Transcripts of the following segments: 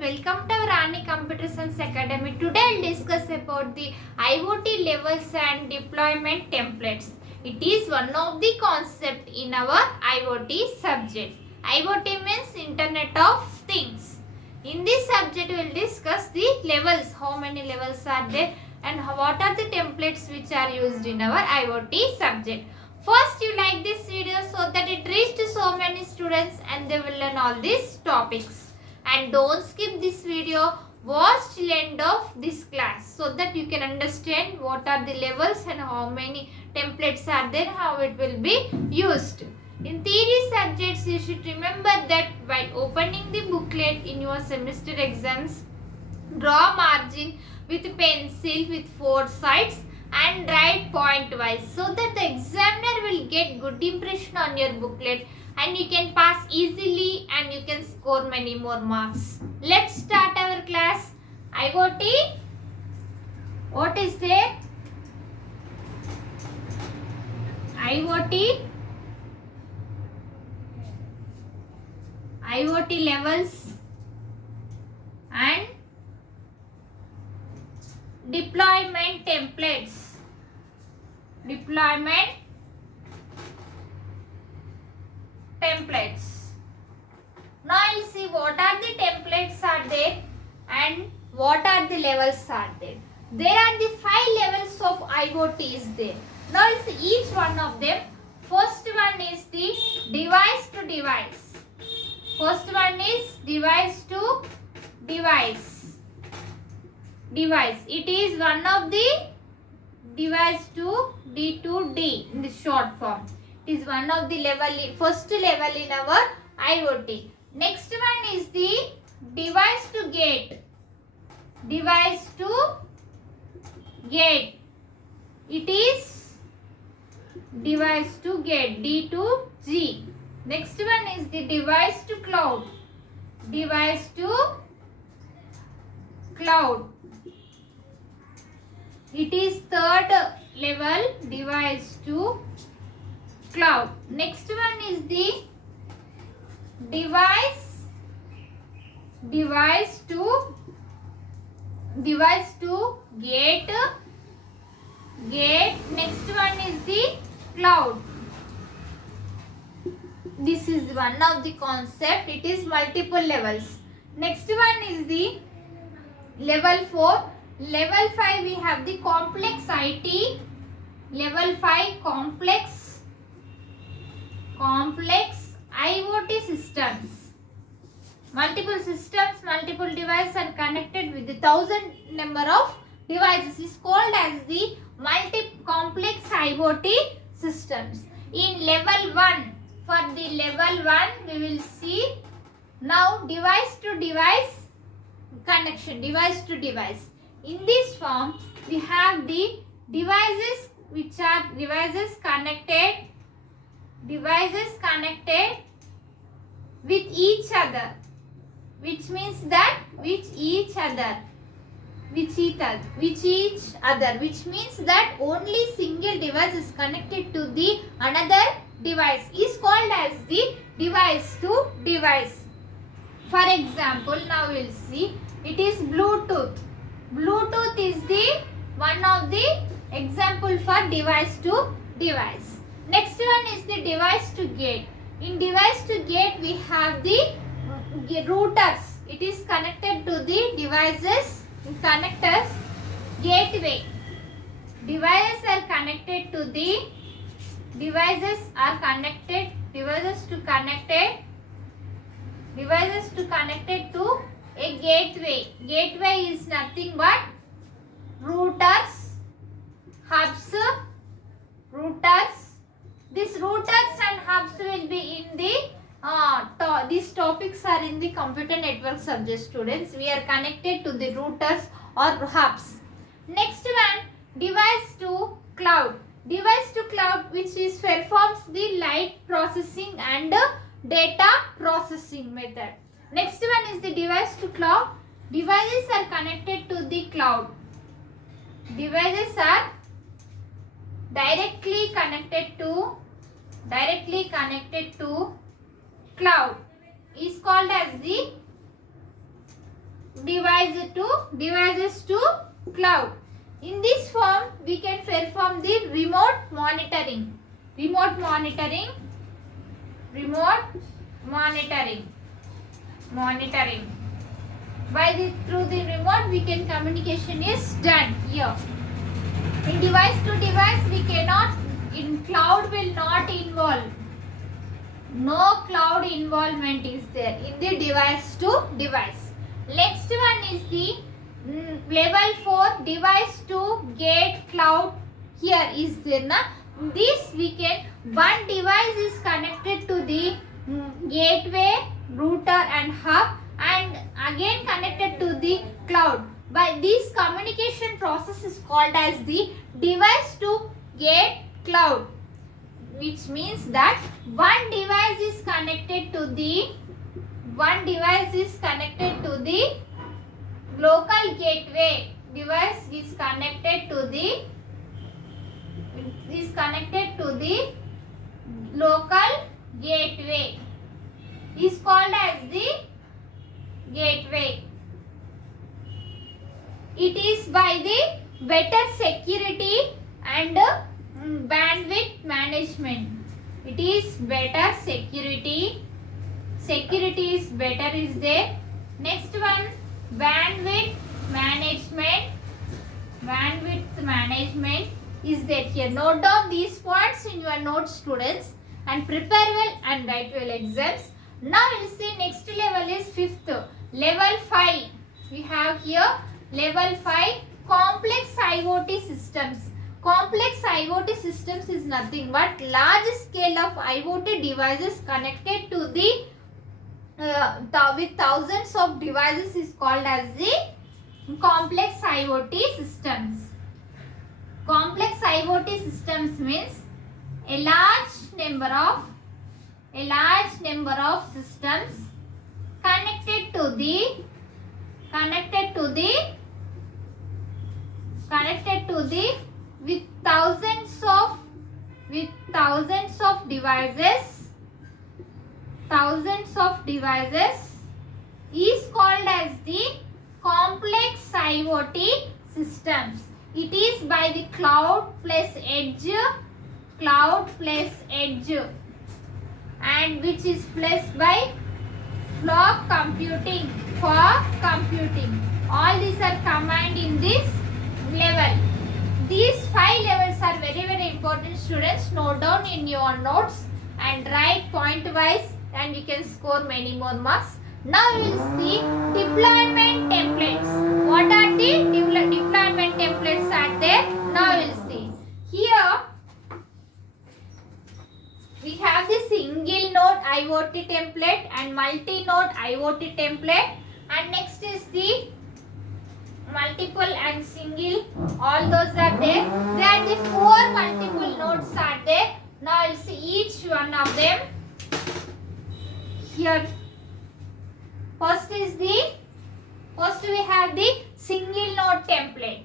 welcome to our Ani Computer Science Academy. Today I will discuss about the IoT levels and deployment templates. It is one of the concept in our IoT subject. IoT means Internet of Things. In this subject we will discuss the levels, how many levels are there and what are the templates which are used in our IoT subject. First, you like this video so that it reached so many students and they will learn all these topics. And don't skip this video. Watch till end of this class so that you can understand what are the levels and how many templates are there, how it will be used. In theory subjects, you should remember that while opening the booklet in your semester exams, draw margin with pencil with 4 sides and write point wise so that the examiner will get good impression on your booklet and you can pass easily and you can score many more marks. Let's start our class. IoT. What is there? IoT levels and deployment templates. Now I'll see what are the templates are there and what are the levels are there. There are the 5 levels of IoT is there. Now I'll see each one of them. First one is the device to device. First one is device to device. It is one of the device to D to D in the short form. It is one of the first level in our IoT. Next one is the device to gate. It is device to gate, D to G. Next one is the device to cloud. It is third level, device to cloud. Next one is the device to gate. Next one is the cloud. This is one of the concept. It is multiple levels. Next one is the level 4. Level 5 we have the complex IT. Level 5 complex IoT systems. Multiple systems, multiple devices are connected with the 1000 number of devices is called as the complex IoT systems. In level 1, for the level 1 we will see now device to device connection, device to device. In this form, we have the devices which are devices connected with each other, which means that which means that only single device is connected to the another device is called as the device to device. For example, now we will see it is Bluetooth. Bluetooth is the one of the example for device to device. Next one is the device to gate. In device to gate we have the routers. It is connected to the devices connectors gateway. Devices to connected to a gateway. Gateway is nothing but routers, hubs. These routers and hubs will be in the these topics are in the computer network subject students. We are connected to the routers or hubs. Next one, device to cloud. Device to cloud which is performs the light processing and data processing method. Next one is the device to cloud. Devices are connected to the cloud. Devices are directly connected to cloud is called as the devices to cloud. In this form, we can perform the remote monitoring. Through the remote, we can communication is done here. In device to device, we cannot. In cloud will not involve. No cloud involvement is there in the device to device. Next one is the level 4 device to gate cloud. Here is there na. This we can, one device is connected to the gateway, router and hub, and again connected to the cloud. By this communication process is called as the device to gate cloud, which means that one device is connected to the local gateway. Device is connected to the local gateway. Is called as the gateway. It is by the better security and bandwidth management. It is better security. Security is better is there. Next one, bandwidth management. Bandwidth management is there. Here note down these points in your notes, students, and prepare well and write well exams. Now we will see next level is 5th. Level 5. We have here level 5 complex IoT systems. Complex IoT systems is nothing but large scale of IoT devices connected to the with thousands of devices is called as the complex IoT systems. Complex IoT systems means a large number of systems connected to the with thousands of devices is called as the complex IoT systems. It is by the cloud plus edge and which is placed by fog computing. All these are combined in this level. These 5 levels are very, very important, students. Note down in your notes and write point wise, and you can score many more marks. Now we will see deployment templates. What are the deployment templates are there? Now we will see. Here we have the single node IoT template and multi-node IoT template, and next is the multiple and single. All those are there. There are the 4 multiple nodes are there. Now we'll see each one of them. Here first we have the single node template.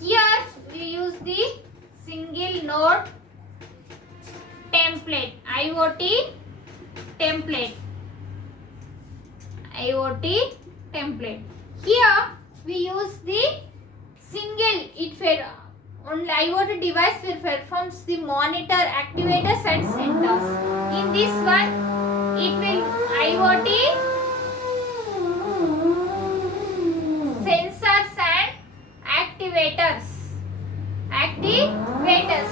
Here we use the single node template, IoT template. Here we use the single, only IoT device will performs the monitor, activators and sensors. In this one, it will IoT sensors and activators.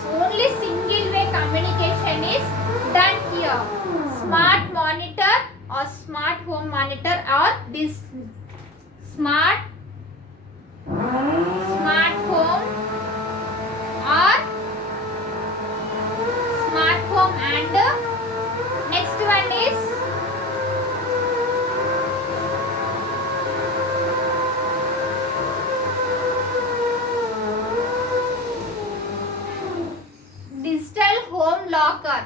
Only single way communication is done here. Smart monitor or smart home monitor or this smart home or smart home, and next one is digital home locker.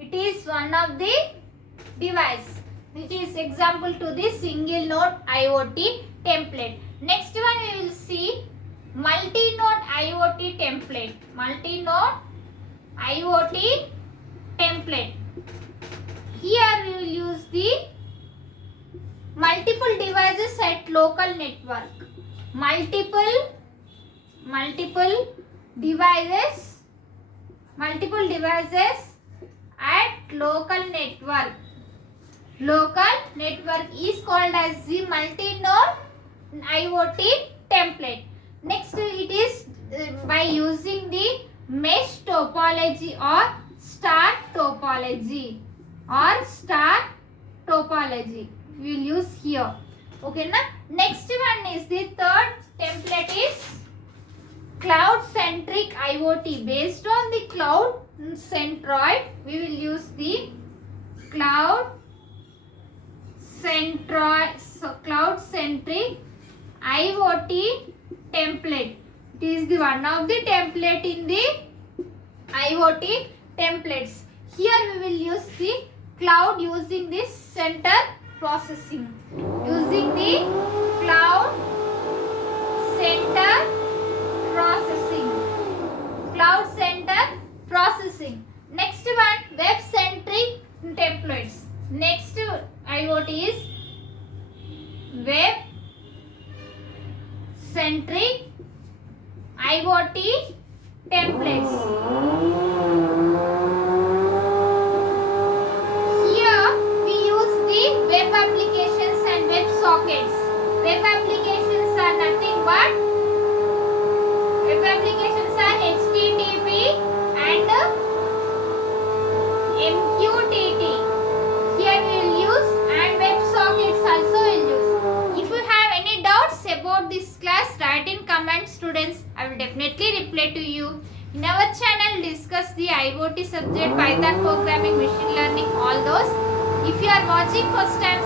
It is one of the device. It is example to the single node IoT template. Next one we will see multi-node IoT template. Here we will use the multiple devices at at local network. Multiple devices at local network. Local network is called as the multi-node IoT template. Next, it is by using the mesh topology or star topology. We will use here. Okay, na? Next one is the third template is cloud centric IoT. Based on the cloud centroid, we will use the cloud centric IoT template. It is the one of the template in the IoT templates. Here we will use the cloud using this center processing. Using the cloud center processing. Next one, web centric templates. Next IoT is web centric IoT templates. Here we use the web applications and web sockets. Web applications are nothing but HTTP and MQTT. Here we will use, and web sockets also will use. If you have any doubts about this class, write in comments, students. I will definitely reply to you. In our channel, discuss the IoT subject, Python programming, machine learning, all those. If you are watching first time